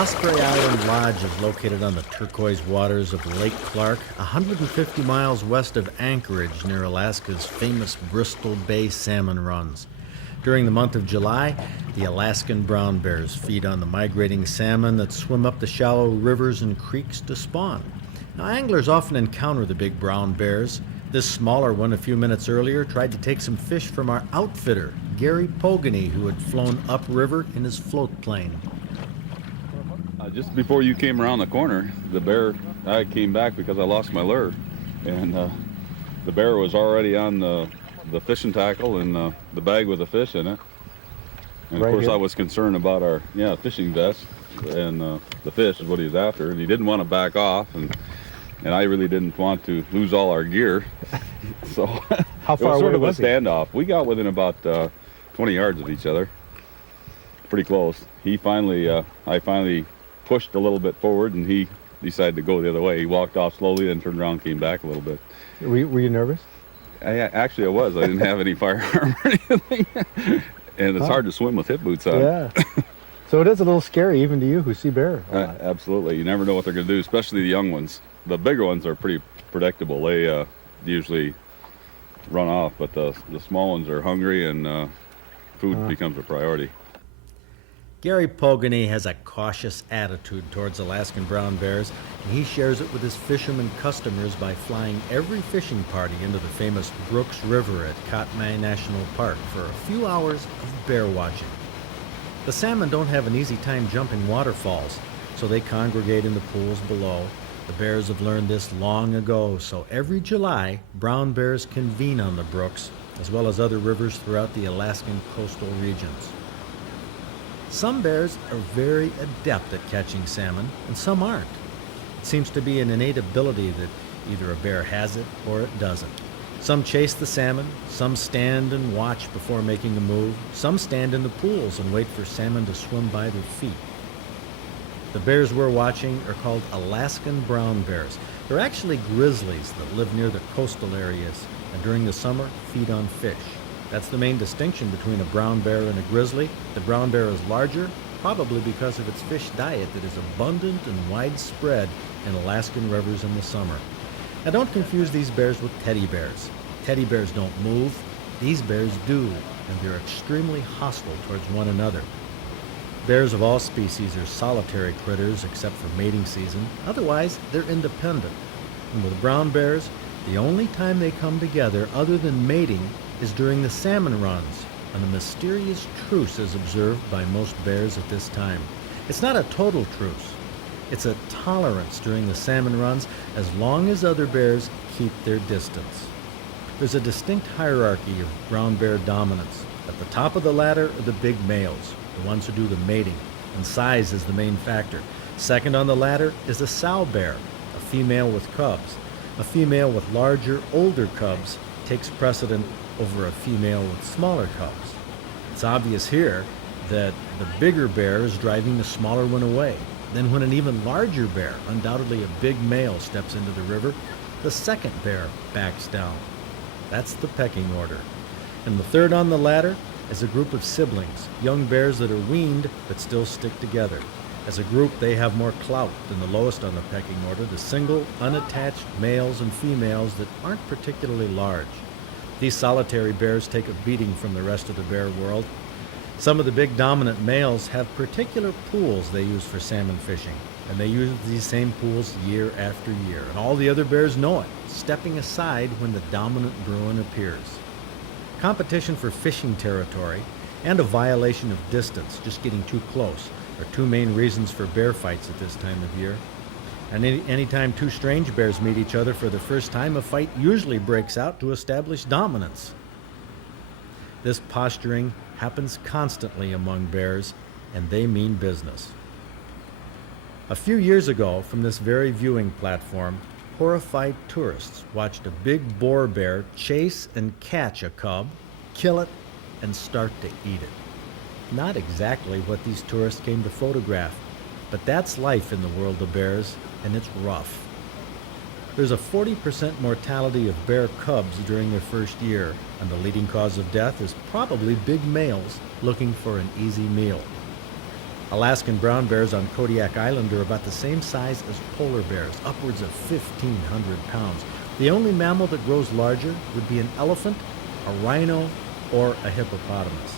Osprey Island Lodge is located on the turquoise waters of Lake Clark, 150 miles west of Anchorage near Alaska's famous Bristol Bay salmon runs. During the month of July, the Alaskan brown bears feed on the migrating salmon that swim up the shallow rivers and creeks to spawn. Now, anglers often encounter the big brown bears. This smaller one a few minutes earlier tried to take some fish from our outfitter, Gary Pogany, who had flown upriver in his float plane. Just before you came around the corner, I came back because I lost my lure, and the bear was already on the fishing tackle and the bag with the fish in it. And of course, I was concerned about our fishing vest, and the fish is what he was after, and he didn't want to back off, and I really didn't want to lose all our gear. So how far it was sort of a was he? standoff. We got within about 20 yards of each other, pretty close. I finally pushed a little bit forward, and he decided to go the other way. He walked off slowly, then turned around, came back a little bit. Were you nervous? Actually, I was. I didn't have any firearm or anything, and it's hard to swim with hip boots on. Yeah. So it is a little scary, even to you who see bear a lot. Absolutely. You never know what they're going to do, especially the young ones. The bigger ones are pretty predictable. They usually run off, but the small ones are hungry, and food becomes a priority. Gary Pogany has a cautious attitude towards Alaskan brown bears, and he shares it with his fishermen customers by flying every fishing party into the famous Brooks River at Katmai National Park for a few hours of bear watching. The salmon don't have an easy time jumping waterfalls, so they congregate in the pools below. The bears have learned this long ago, so every July, brown bears convene on the brooks, as well as other rivers throughout the Alaskan coastal regions. Some bears are very adept at catching salmon, and some aren't. It seems to be an innate ability that either a bear has it or it doesn't. Some chase the salmon, some stand and watch before making a move, some stand in the pools and wait for salmon to swim by their feet. The bears we're watching are called Alaskan brown bears. They're actually grizzlies that live near the coastal areas and during the summer feed on fish. That's the main distinction between a brown bear and a grizzly. The brown bear is larger, probably because of its fish diet that is abundant and widespread in Alaskan rivers in the summer. Now, don't confuse these bears with teddy bears. Teddy bears don't move. These bears do, and they're extremely hostile towards one another. Bears of all species are solitary critters except for mating season. Otherwise, they're independent. And with brown bears, the only time they come together other than mating is during the salmon runs, and a mysterious truce is observed by most bears at this time. It's not a total truce. It's a tolerance during the salmon runs as long as other bears keep their distance. There's a distinct hierarchy of brown bear dominance. At the top of the ladder are the big males, the ones who do the mating, and size is the main factor. Second on the ladder is a sow bear, a female with cubs. A female with larger, older cubs takes precedent over a female with smaller cubs. It's obvious here that the bigger bear is driving the smaller one away. Then when an even larger bear, undoubtedly a big male, steps into the river, the second bear backs down. That's the pecking order. And the third on the ladder is a group of siblings, young bears that are weaned but still stick together. As a group, they have more clout than the lowest on the pecking order, the single, unattached males and females that aren't particularly large. These solitary bears take a beating from the rest of the bear world. Some of the big dominant males have particular pools they use for salmon fishing, and they use these same pools year after year, and all the other bears know it, stepping aside when the dominant bruin appears. Competition for fishing territory and a violation of distance, just getting too close, are two main reasons for bear fights at this time of year. And anytime two strange bears meet each other for the first time, a fight usually breaks out to establish dominance. This posturing happens constantly among bears, and they mean business. A few years ago, from this very viewing platform, horrified tourists watched a big boar bear chase and catch a cub, kill it, and start to eat it. Not exactly what these tourists came to photograph, but that's life in the world of bears, and it's rough. There's a 40% mortality of bear cubs during their first year, and the leading cause of death is probably big males looking for an easy meal. Alaskan brown bears on Kodiak Island are about the same size as polar bears, upwards of 1,500 pounds. The only mammal that grows larger would be an elephant, a rhino, or a hippopotamus.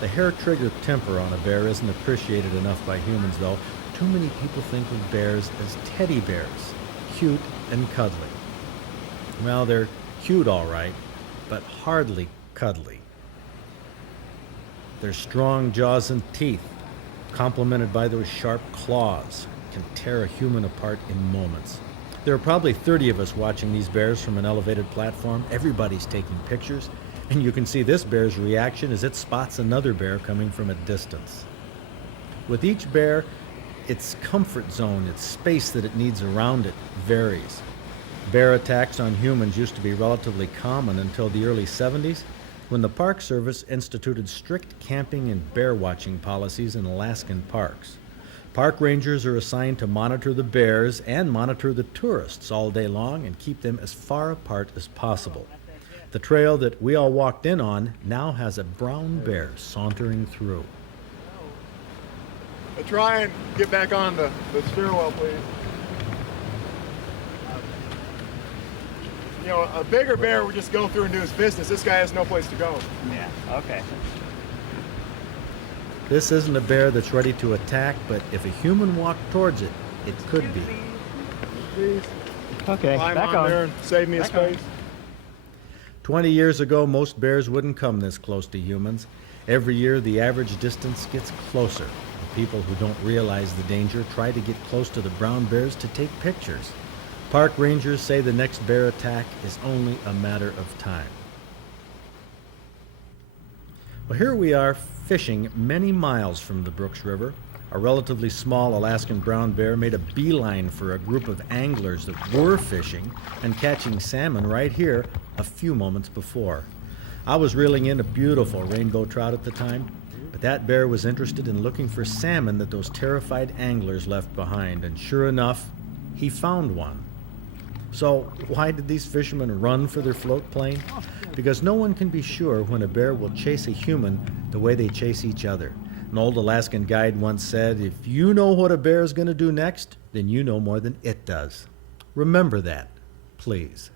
The hair trigger temper on a bear isn't appreciated enough by humans, though. Too many people think of bears as teddy bears, cute and cuddly. Well, they're cute all right, but hardly cuddly. Their strong jaws and teeth, complemented by those sharp claws, can tear a human apart in moments. There are probably 30 of us watching these bears from an elevated platform. Everybody's taking pictures, and you can see this bear's reaction as it spots another bear coming from a distance. With each bear, its comfort zone, its space that it needs around it, varies. Bear attacks on humans used to be relatively common until the early 70s, when the Park Service instituted strict camping and bear watching policies in Alaskan parks. Park rangers are assigned to monitor the bears and monitor the tourists all day long and keep them as far apart as possible. The trail that we all walked in on now has a brown bear sauntering through. Try and get back on the stairwell, please. You know, a bigger bear would just go through and do his business. This guy has no place to go. Yeah, okay. This isn't a bear that's ready to attack, but if a human walked towards it, it could be. Please Okay, climb back on there and save me a Back on. space. 20 years ago, most bears wouldn't come this close to humans. Every year, the average distance gets closer. The people who don't realize the danger try to get close to the brown bears to take pictures. Park rangers say the next bear attack is only a matter of time. Well, here we are fishing many miles from the Brooks River. A relatively small Alaskan brown bear made a beeline for a group of anglers that were fishing and catching salmon right here a few moments before. I was reeling in a beautiful rainbow trout at the time, but that bear was interested in looking for salmon that those terrified anglers left behind, and sure enough, he found one. So why did these fishermen run for their float plane? Because no one can be sure when a bear will chase a human the way they chase each other. An old Alaskan guide once said, if you know what a bear is going to do next, then you know more than it does. Remember that, please.